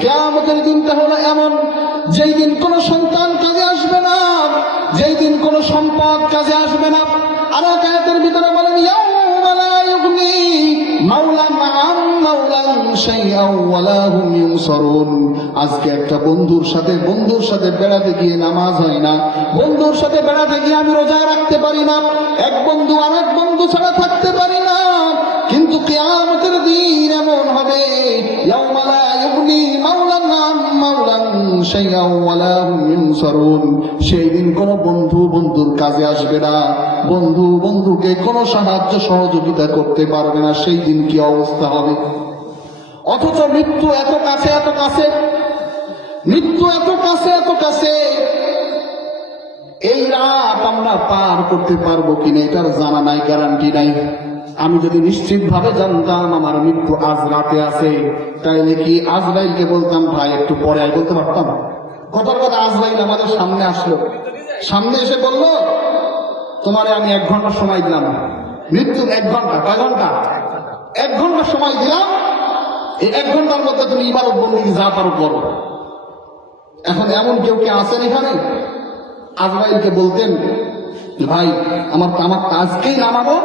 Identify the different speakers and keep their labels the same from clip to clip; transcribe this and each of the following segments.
Speaker 1: কেয়ামতের দিনটা হলো এমন, যেই দিন কোনো সন্তান কাজে আসবে না, যেই দিন কোনো সম্পদ কাজে আসবে না। আর কায়াতের ভিতরে বলেন আজকে একটা বন্ধুর সাথে বন্ধুর সাথে বেড়াতে গিয়ে নামাজ হয় না। বন্ধুর সাথে বেড়াতে গিয়ে আমি রোজা রাখতে পারি না। এক বন্ধু আর এক বন্ধু ছাড়া থাকতে পারি না। কিন্তু কেয়ামতের দিন এমন হবে সেই দিন কোনো বন্ধু বন্ধুর কাজে আসবে না, বন্ধু বন্ধুকে কোনো সাহায্য সহযোগিতা করতে পারবে না, সেই দিন কি অবস্থা হবে? অথচ মৃত্যু এত কাছে এত কাছে, মৃত্যু এত কাছে এত কাছে। এই রাত আমরা পার করতে পারব কিনা এটার জানা নাই গ্যারান্টি নাই। আমি যদি নিশ্চিত ভাবে জানতাম আমার মৃত্যু আজ রাতে আছে, তাইলে কি আজরাইলকে বলতাম, ভাই, একটু পরে আয় বলতে পারতাম? কথার কথা আজরাইল আমাদের সামনে আসলো। সামনে এসে বলল, তোমারে আমি এক ঘণ্টা সময় দিলাম। মৃত্যুর এক ঘণ্টা, কয় ঘণ্টা? এক ঘণ্টা সময় দিলাম। এই এক ঘণ্টার মধ্যে তুমি ইবারত বন্দি যা পারো করো। এখন এমন কেউ কি আছেন এখানে? আজরাইলকে বলতেন, ভাই, আমার আমার আজকেই নামাবো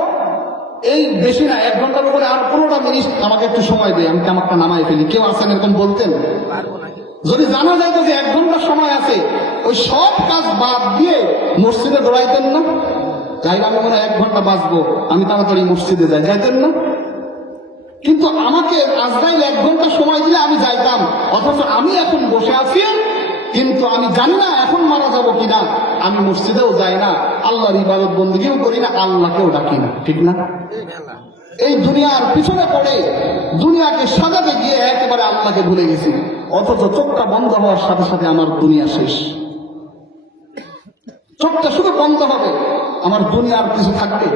Speaker 1: এই বেশি না, এক ঘণ্টার উপরে আর পনেরোটা মিনিট আমাকে একটু সময় দেয়, আমি কামাকটা নামাই ফেলি? কেউ আছেন এরকম বলতেন? যদি জানা যায় যে এক ঘণ্টা সময় আছে, ওই সব কাজ বাদ দিয়ে মসজিদে দৌড়াইতেন না? যাই আমি মনে এক ঘণ্টা বাঁচবো, আমি তাড়াতাড়ি মসজিদে যাই, যাইতেন না? কিন্তু আমাকে আজরাইল এক ঘণ্টা সময় দিলে আমি যাইতাম, অথচ আমি এখন বসে আছি, কিন্তু আমি জানি না এখন মারা যাব কিনা। আমি মসজিদেও যাই না, আল্লাহর ইবাদত বন্দীকেও করি না, আল্লাহকেও ডাকি না, ঠিক না? এই দুনিয়ার পিছনে পড়ে দুনিয়াকে সাজাতে গিয়ে একেবারে আল্লাহকে ভুলে গেছি, অথচ চোখটা বন্ধ হওয়ার সাথে সাথে আমার দুনিয়া শেষ। চোখটা শুধু বন্ধ হবে, আমার দুনিয়ার কিছু থাকবে,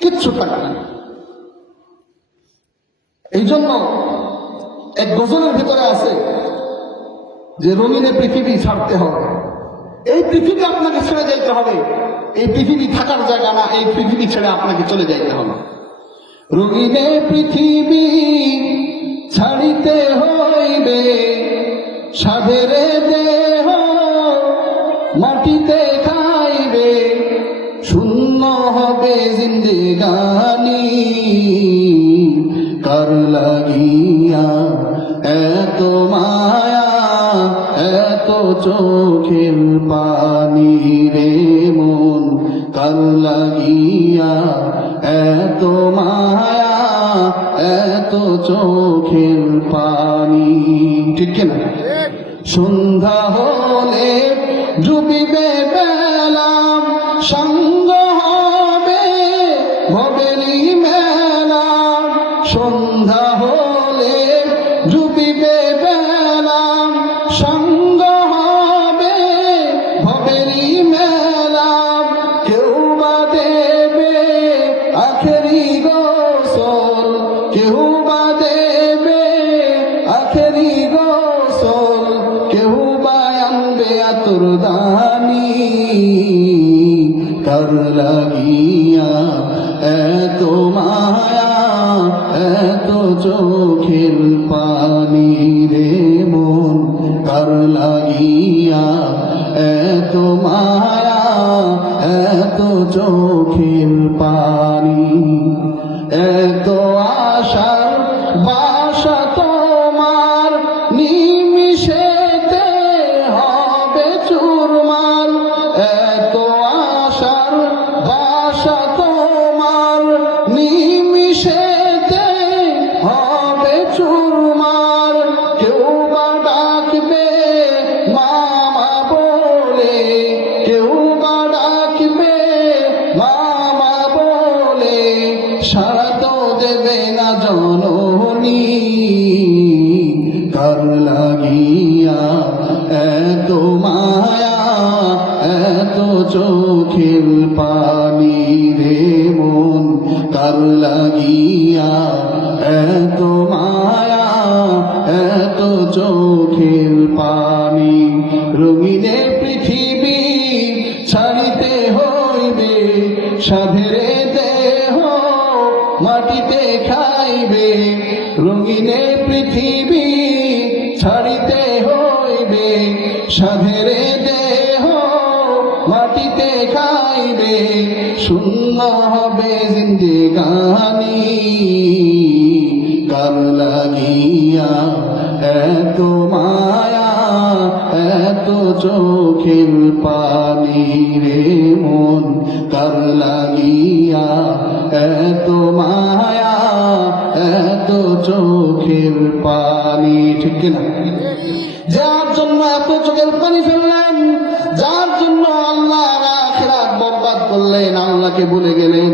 Speaker 1: কিচ্ছু থাকবে না। এই জন্য এক গজলের ভিতরে আছে যে রঙিনে পৃথিবী ছাড়তে হবে। এই পৃথিবী আপনাকে ছেড়ে যাইতে হবে। এই পৃথিবী থাকার জায়গা না, এই পৃথিবী ছেড়ে আপনাকে চলে যাইতে হবে। রঙিনে পৃথিবী ছাড়িতে হইবে, সাধেরে দেহ মাটিতে খাইবে, শূন্য হবে জিন্দেগানি। কার লাগিয়া এত মায়া এত চোখের পানি রে মন কার লাগিয়া এত মায়া, এত চোখের পানি। ঠিক কিনা? সন্ধ্যা হলে ডুবিবে বেলাম সঙ্গ হবে ভবেলি এত মায়া, এত চোখের পানি রে মন, কার লাগিয়া? এত মায়া, এত চোখের পানি, ঠিক কিনা যার জন্য এত চোখের পানি ফেললেন, যার জন্য আল্লাহ আখিরাত বরবাদ করলেন, আল্লাহকে ভুলে গেলেন,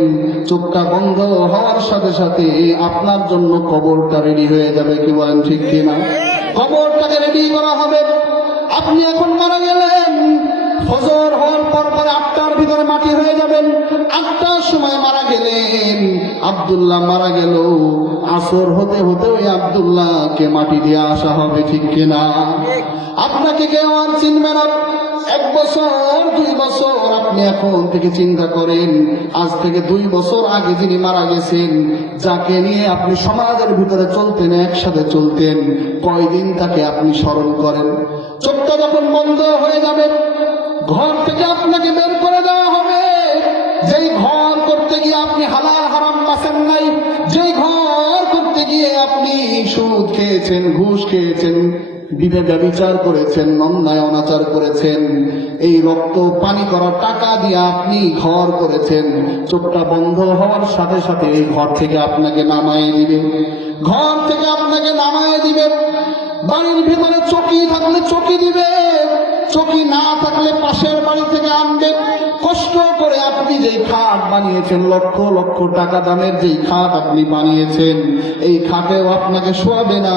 Speaker 1: চোখটা বন্ধ হওয়ার সাথে সাথে আপনার জন্য কবরটা রেডি হয়ে যাবে, কি বলেন, ঠিক কিনা কবরটাকে রেডি করা হবে। আপনি এখন মারা গেলেন। ফজর হওয়ার পর পরে আটটার ভিতরে মাটি হয়ে যাবেন। আটটার সময় মারা গেলেন। আবদুল্লাহ মারা গেল। আসর হতে হতে ওই আবদুল্লাহকে মাটি দিয়ে আসা হবে, ঠিক কিনা? আপনাকে কেউ আর চিনবে না? এক বছর, দুই বছর আপনি এখন থেকে চিন্তা করেন, আজ থেকে দুই বছর আগে যিনি মারা গেছেন, যাকে নিয়ে আপনি সমাজের ভিতরে চলতেন, একসাথে চলতেন, কয়দিন তাকে আপনি স্মরণ করেন? চোখটা যখন বন্ধ হয়ে যাবে, ঘর থেকে আপনাকে বের করে দেওয়া হবে। যেই ঘর করতে গিয়ে আপনি হালাল হারাম বাসেন নাই, যেই ঘর করতে গিয়ে আপনি সুদ খেয়েছেন, ঘুষ খেয়েছেন বিবেক বিচার করেছেন অন্যায় অনাচার করেছেন। এই রক্ত পানি করার টাকা দিয়ে আপনি ঘর করেছেন। চোখটা বন্ধ হওয়ার সাথে সাথে এই ঘর থেকে আপনাকে নামায় দিবে। ঘর থেকে আপনাকে নামায় দিবে। বাড়ির ভিতরে চকি থাকলে চকি দিবে। চকি না থাকলে পাশের বাড়ি থেকে আনবে। করে যেই খাট বানিয়েছেন, লক্ষ লক্ষ টাকা দামের যেই খাট আপনি বানিয়েছেন, এই খাটেও আপনাকে শোয়াবে না।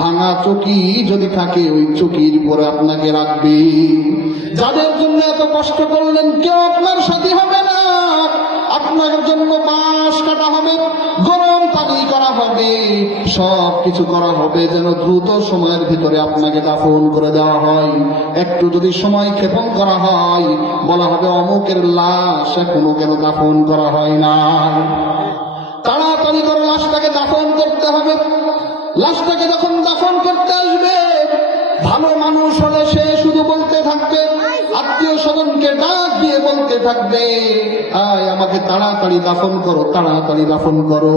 Speaker 1: ভাঙা চকি যদি থাকে, ওই চকির উপরে আপনাকে রাখবে। যাদের জন্য এত কষ্ট করলেন, কেউ আপনার সাথে হবে না। আপনার জন্য বাঁশ কাটা হবে, গরম পানি করা হবে সব কিছু করা হবে যেন দ্রুত সময়ের ভিতরে আপনাকে দাফন করে দেওয়া হয়। একটু যদি সময় ক্ষেপণ করা হয়, বলা হবে অমুকের লাশ এখনও কেন দাফন করা হয় না। তাড়াতাড়ি করে লাশটাকে দাফন করতে হবে? লাশটাকে যখন দাফন করতে আসবে ভালো মানুষ হলে সে শুধু বলতে থাকবে, আত্মীয় স্বজনকে ডাক দিয়ে বলতে থাকবে, আয়, আমাকে তাড়াতাড়ি দাফন করো, তাড়াতাড়ি দাফন করো।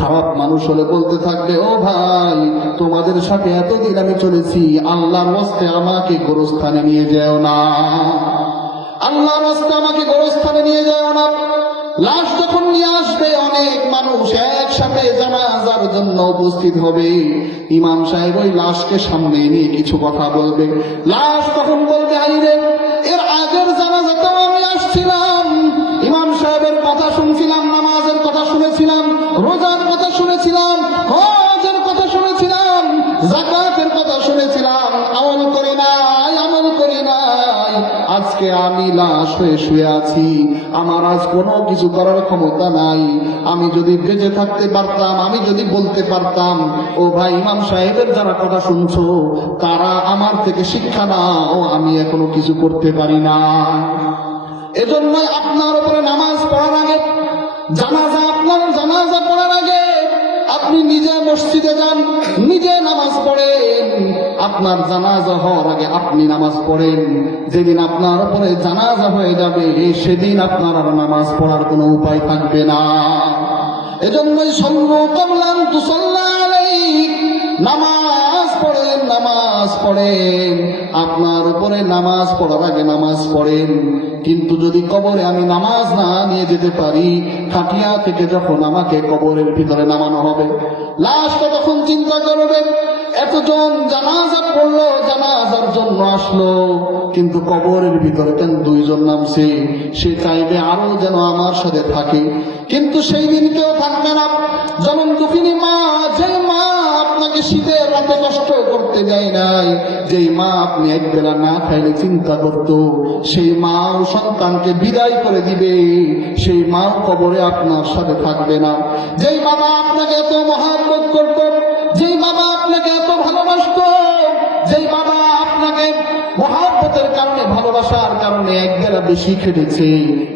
Speaker 1: খারাপ মানুষ হলে বলতে থাকবে, ও ভাই, তোমাদের সাথে এতদিন আমি চলেছি, আল্লাহর মস্তে আমাকে গোরস্থানে নিয়ে যেও না। আল্লাহর রাস্তা আমাকে গোরস্থানে নিয়ে যাও না। লাশ যখন নিয়ে আসবে, অনেক মানুষ একসাথে জানাজার জন্য উপস্থিত হবে। ইমাম সাহেব ওই লাশকে সামনে নিয়ে কিছু কথা বলবে। লাশ তখন বলবে, আইরে, এর আগের জানাজাতেও আমি আসছিলাম। আজকে আমি লাশ হয়ে শুয়ে আছি। আমার আজ কোনো কিছু করার ক্ষমতা নাই। আমি যদি বেঁচে থাকতে পারতাম, আমি যদি বলতে পারতাম, ও ভাই, ইমাম সাহেবের যারা কথা শুনছো, তারা আমার থেকে শিক্ষা নাও, আমি এখনও কিছু করতে পারি না। এজন্যই আপনার উপরে নামাজ পড়ার আগে, জানাজা আপনার জানাজা পড়ার আগে আপনি নিজে মসজিদে যান, নিজে নামাজ পড়েন। আপনার জানাজা হওয়ার আগে আপনি নামাজ পড়েন। যেদিন আপনার উপরে জানাজা হয়ে যাবে, সেদিন আপনার আর নামাজ পড়ার কোনো উপায় থাকবে না। এজন্যই সঙ্গ কমলাম তুসল্লা নামাজ পড়েন নামাজ পড়েন। আপনার উপরে নামাজ পড়ার আগে নামাজ পড়েন। কিন্তু যদি কবরে আমি নামাজ না নিয়ে যেতে পারি, খাটিয়া থেকে যখন আমাকে কবরের ভিতরে নামানো হবে, লাশটা তখন চিন্তা করবেন, এতজন জানাজা পড়ল, জানাজার জন্য আসলো। কিন্তু কবরের ভিতরে কেন দুইজন নামছে, সে চাইবে আরও যেন আমার সাথে থাকে। কিন্তু সেই দিন কেউ থাকবে না। যেমন দুঃখিনী মা যে মা আপনাকে শীতের রাতে কষ্ট করতে দেয় নাই। যেই মা আপনি এক বেলা না খাইলে চিন্তা করতো, সেই মা ও সন্তানকে বিদায় করে দিবে, সেই মা কবরে আপনার সাথে থাকবে না। যেই বাবা আপনাকে এত মহাব্বত করতো, যেই বাবা আপনাকে এত ভালোবাসতো, যেই বাবা আপনাকে মহাব্বতের কারণে, ভালোবাসার কারণে এক বেলা বেশি খেটেছে,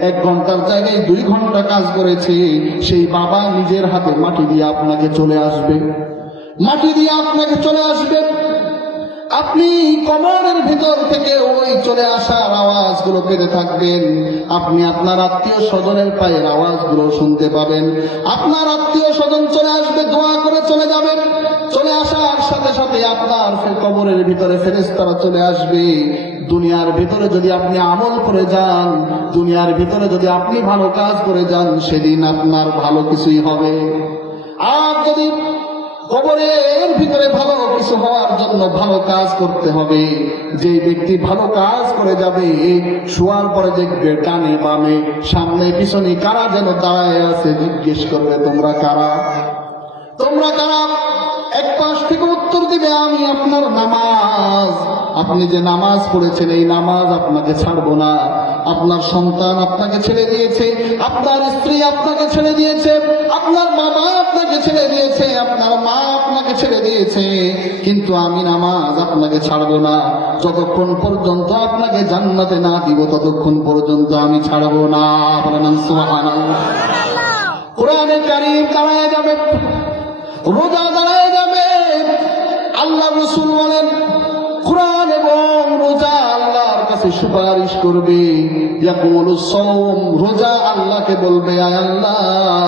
Speaker 1: এক ঘণ্টার জায়গায় দুই ঘণ্টা কাজ করেছে, সেই বাবা নিজের হাতে মাটি দিয়ে আপনাকে চলে আসবে। মাটি দিয়ে আপনাকে চলে আসবে আপনি কমরের ভিতর থেকে ওই চলে আসার আওয়াজগুলো পেতে থাকবেন। আপনি আপনার আত্মীয় স্বজনের পায়ের আওয়াজগুলো শুনতে পাবেন। আপনার আত্মীয় স্বজন চলে আসবে, দোয়া করে চলে যাবেন। চলে আসার সাথে সাথে আপনার কবরের ভিতরে ফেরেস্তারা চলে আসবে। দুনিয়ার ভিতরে যদি আপনি আমল করে যান, দুনিয়ার ভিতরে যদি আপনি ভালো কাজ করে যান, সেদিন আপনার ভালো কিছুই হবে। আর যদি কবরের ভিতরে ভালো কিছু হওয়ার জন্য ভালো কাজ করতে হবে। যে ব্যক্তি ভালো কাজ করে যাবে, শোয়ার পরে দেখবে ডানে বামে, সামনে পিছনে কারা যেন দাঁড়ায় আছে জিজ্ঞেস করবে, তোমরা কারা? তোমরা কারা এক পাশ থেকে উত্তর দিবে, আমি আপনার নামাজ। আপনি যে নামাজ পড়েছেন, এই নামাজ আপনাকে ছাড়বো না। আপনার সন্তান আপনাকে ছেড়ে দিয়েছে, আপনার স্ত্রী আপনাকে ছেড়ে দিয়েছে, আপনার বাবা আপনাকে ছেড়ে দিয়েছে, আপনার মা আপনাকে ছেড়ে দিয়েছে, কিন্তু আমি নামাজ আপনাকে ছাড়বো না। যতক্ষণ পর্যন্ত আপনাকে জান্নাতে না দিব, ততক্ষণ পর্যন্ত আমি ছাড়বো না। কোরআনে কারিম দাঁড়ায় যাবে, রোজা দাঁড়ায় যাবে। আল্লাহ রসুল বলেন কাছে সুপারিশ করবে। রোজা আল্লাহকে বলবে, আয় আল্লাহ,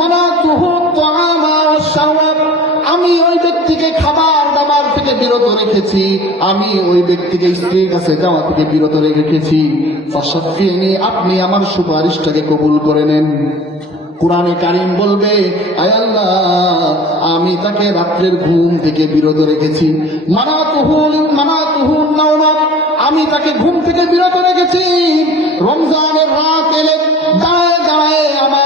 Speaker 1: মানাতুহু তাআমা ওয়াস শাওয়াব। আমি ওই ব্যক্তিকে খাবার দাবার থেকে বিরত রেখেছি। আমি ওই ব্যক্তিকে স্ত্রীর কাছে যাওয়া থেকে বিরত রেখেছি। আপনি আমার সুপারিশটাকে কবুল করে নেন। কোরআনে কারিম বলবে, আয় আল্লাহ, আমি তাকে রাত্রের ঘুম থেকে বিরত রেখেছি। মানা তুহুল মানাতুহুন নাওমাত আমি তাকে ঘুম থেকে বিরত রেখেছি। রমজানের রাত এলে দাঁড়ায় দাঁড়ায় আমার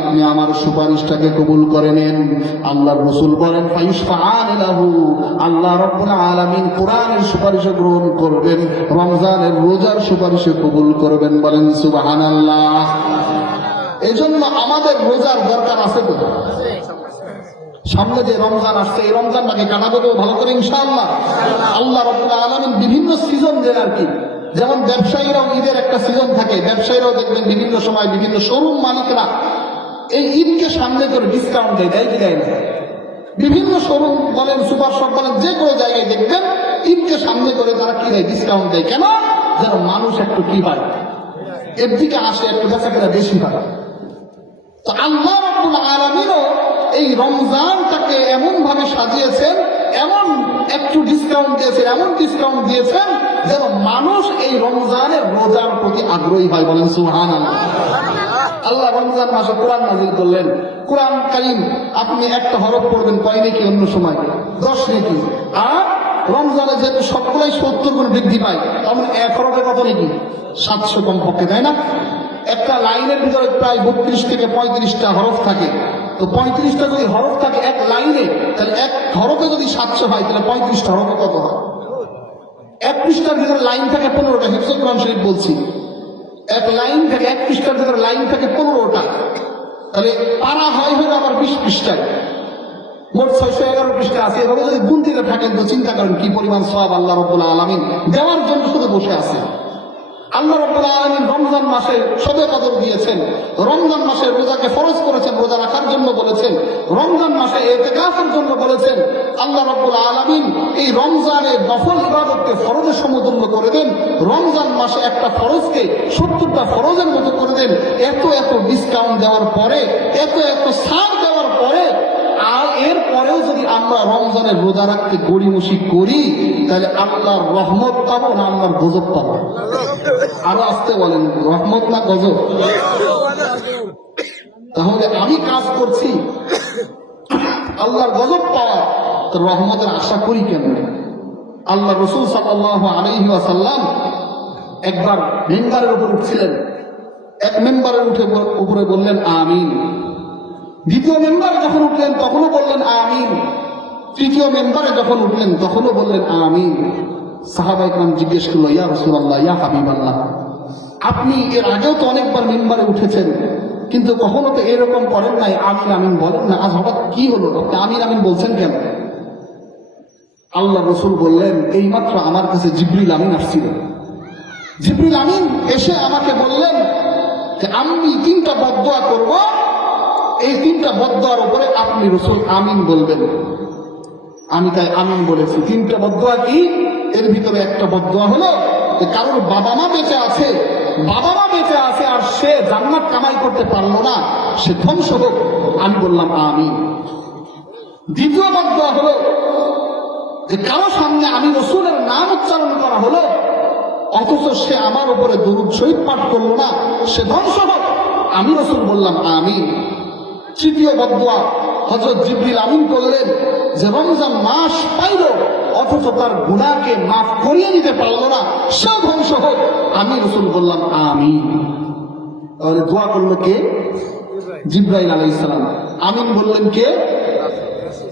Speaker 1: আপনি আমার সুপারিশটাকে কবুল করে নেন। আল্লাহ রসুল বলেন আল্লাহ কোরআনের সুপারিশে গ্রহণ করবেন, রমজানের রোজার সুপারিশে কবুল করবেন বলেন সুবহানাল্লাহ। এই জন্য আমাদের রোজার দরকার আছে সামনে যে রমজান আসছে, এই রমজানটাকে কাটাবো তো ভালো করে ইনশাআল্লাহ। আল্লাহ রব্বুল আলামিন বিভিন্ন সিজন দেন আর কি। যেমন ব্যবসায়ীরাও ঈদের একটা সিজন থাকে, ব্যবসায়ীরাও দেখবেন বিভিন্ন সময় বিভিন্ন শোরুম মালিকরা এই ঈদকে সামনে করে ডিসকাউন্ট দেয় দেয় কি দেয় না? বিভিন্ন শোরুম বলেন সুপার শপ বলেন, যে কোনো জায়গায় দেখবেন ঈদকে সামনে করে তারা কি দেয়? ডিসকাউন্ট দেয়। কেন? যেন মানুষ একটু কি পায়? এর দিকে আসে একটু বেশি হয় তো আল্লাহ রাব্বুল আলামিনও এই রমজানটাকে এমন ভাবে সাজিয়েছেন, এমন একটু ডিসকাউন্ট দিয়েছেন, এমন ডিসকাউন্ট দিয়েছেন যেন মানুষ এই রমজানের রোজার প্রতি আগ্রহী হয় বলেন সুহান আল্লাহ রমজান মাসে কোরআন নাজিল করলেন। কোরআন কারিম, আপনি একটা হরফ পড়বেন কয় নাকি অন্য সময়? দশ নাকি। আর রমজানে যেহেতু সবগুলাই সত্তর গুণ বৃদ্ধি পায় তখন এক হরফে কত নাকি? সাতশো কম কমপক্ষে, তাই না? একটা লাইনের ভিতরে প্রায় বত্রিশ থেকে পঁয়ত্রিশটা হরফ থাকে। তো পঁয়ত্রিশটা যদি হরফ থাকে এক লাইনে, তাহলে এক হরফে যদি সাতশো হয়, তাহলে পঁয়ত্রিশটা হরফে কত হয়? এক পৃষ্ঠার ভিতরে লাইন থাকে পনেরোটা, হিফজুল কোরআন শরীফ বলছি। এক লাইন থাকে, এক পৃষ্ঠার ভিতরে লাইন থাকে পনেরোটা। তাহলে পারা হয় হলো আবার বিশ পৃষ্ঠায়। মোট ছয়শো এগারো পৃষ্ঠা আছে। এভাবে যদি গুনতিতে থাকেন তো চিন্তা করেন কি পরিমাণ সব আল্লাহ রব্বুল আলমিন দেওয়ার জন্য শুধু বসে আছে আল্লাহ রব্বুল আলমিন রমজান মাসে সবে কদর দিয়েছেন। রমজান মাসে রোজাকে ফরজ করেছেন, রোজা রাখার জন্য বলেছেন। রমজান মাসে এতেকাফের জন্য বলেছেন। আল্লাহ রব্বুল আলমিন এই রমজানের নফল ইবাদতকে ফরজের সমতুল্য করে দেন। রমজান মাসে একটা ফরজকে সত্তরটা ফরজের মতো করে দেন। এত এত ডিসকাউন্ট দেওয়ার পরে, এত এত ছাড় দেওয়ার পরে, আর এর পরেও যদি আমরা রমজানের রোজা রাখতে গড়িমসি করি, তাহলে আল্লাহর রহমত পাবো না আল্লাহর গজব পাবো? আরও আসতে বলেন, রহমত না গজব? তাহলে আমি কাজ করছি। আল্লাহর গজব পাওয়া, তো রহমতের আশা করি কেন আল্লাহ রসুল সাল্লাহ আলহি আসাল্লাম একবার মেম্বারের উপর উঠছিলেন। এক মেম্বারের উঠে উপরে বললেন, আমিন। দ্বিতীয় মেম্বারে যখন উঠলেন, তখনও বললেন, আমিন। তৃতীয় মেম্বারে যখন উঠলেন, তখনও বললেন, আমিন। সাহাবাই কালাম জিজ্ঞেস করল, ইয়া রসুল্লাহ ইয়া হাবিব আল্লাহ আপনি এর আগেও তো অনেকবার মেম্বারে উঠেছেন, কিন্তু কখনো তো এরকম করেন নাই আমিন আমিন বলেন না? আজ হঠাৎ কি হলো? আপনি আমিন আমিন বলছেন কেন? আল্লাহ রসুল বললেন, এইমাত্র আমার কাছে জিবরিল আমিন আসছিল। জিবরিল আমিন এসে আমাকে বললেন যে, আমি তিনটা বদয়া করব, এই তিনটা বদয়ার উপরে আপনি রসুল আমিন বলবেন। আমি তাই আমিন বলেছি। তিনটা বদয়া কি? এর ভিতরে একটা বদয়া হলো যে কারোর বাবা মা বেঁচে আছে বাবা মা বেঁচে আছে আর সে জান্নাত কামাই করতে পারল না, সে ধ্বংস হোক, আমি বললাম আমিন। দ্বিতীয় বদয়া হলো যে কারও সামনে আমি রসুলের নাম উচ্চারণ করা হলো, অথচ সে আমার উপরে দরুদ শহীদ পাঠ করল না, সে ধ্বংস হোক, আমি রসুল বললাম আমিন। তৃতীয় বদুয়া হজরত জিবরিল আমিন করলেন যে রমজান মাস পাইল, অথচ তার গুণাকে মাফ করিয়ে নিতে পারল না। সে ধ্বংস হোক। আমি রসুল বললাম আমি তাহলে দোয়া করল কে? জিব্রাইল আলাই ইসলাম আমিন বললেন কে?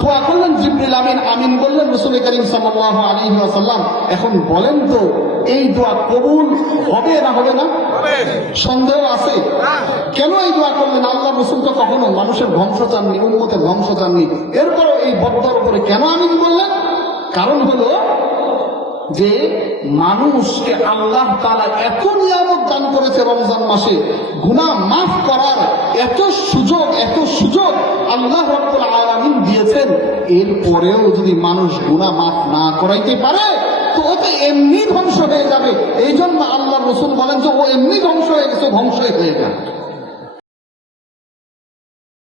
Speaker 1: দোয়া করলেন জিবরিল আমিন আমিন বললেন রসুল করিম সাল্লাল্লাহু আলাইহি ওয়াসাল্লাম এখন বলেন তো এই দোয়া কবুল হবে না হবে না? সন্দেহ আছে? কেন এই দোয়া করলেন? আল্লাহ রসুল তো কখনো মানুষের ধ্বংস চাননি উন্মতের ধ্বংস চাননি। এরপরও এই বদ্দার উপরে কেন আমিন বললেন? কারণ হলো যে মানুষকে আল্লাহ তারা এত নিয়ামত দান করেছে রমজান মাসে গুণা মাফ করার এত সুযোগ এত সুযোগ আল্লাহ রব্বুল আলামিন দিয়েছেন এর পরেও যদি মানুষ গুণা মাফ না করাইতে পারে, তো ও তো এমনি ধ্বংস হয়ে যাবে। এই জন্য আল্লাহ রসুল বলেন যে ও এমনি ধ্বংস হয়ে গেছে ধ্বংস হয়ে যাবে।